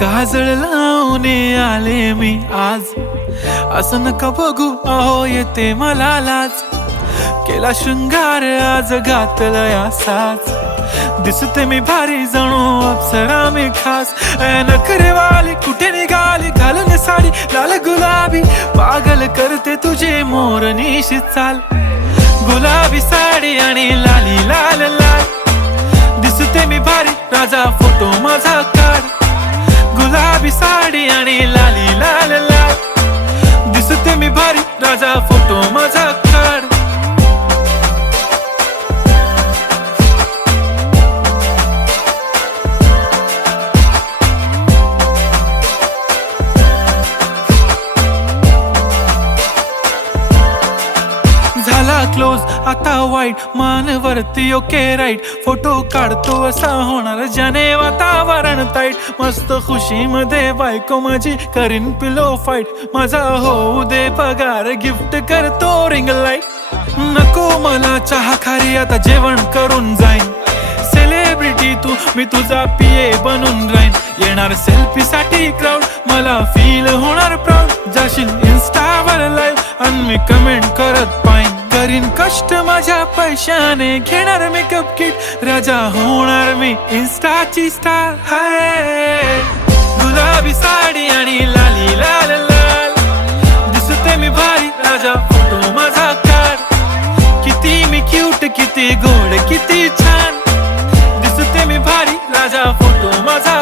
काजळ लावून आले मी आज, असं नका बघू अहो येते मला लाज. केला शृंगार आज घातला साज, दिसते मी भारी जणू अप्सरा मी खास. नखरेवाली कुठे निघाली घालून साडी लाल गुलाबी, पागल करते तुझे मोरनीशी चाल. गुलाबी साडी आणि लाली लाल लाल, दिसते मी भारी राजा फोटो माझा काढ. गुलाबी साडी आणि लाली लाल लाल, दिसते मी भारी राजा फोटो माझा काढ. झाला क्लोज आता वाईट, मानवरती ओके राईट. फोटो काढतो असा होणार ज्याने वातावरण ताईट. मस्त खुशी मध्ये बायको माझी करीन पिलो फाईट. माझा होऊ दे पगार गिफ्ट करतो रिंग लाईट. नको मला चहा खारी आता जेवण करून जाईन. सेलिब्रिटी तू मी तुझा पिये बनून राहीन. येणार सेल्फी साठी क्राऊड मला फील होणार प्राऊड. जाशील इन्स्टावर लाईव्ह आणि मी कमेंट करत पाईन. करीन कष्ट माझ्या पैशाने घेणार मेकअप किट. राजा होणार मी इन्स्टाची स्टार. हाय गुलाबी साडी आणि लाली लाल लाल, दिसते मी भारी राजा फोटो माझा काढ. किती मी क्यूट किती गोड किती छान, दिसते मी भारी राजा फोटो माझा.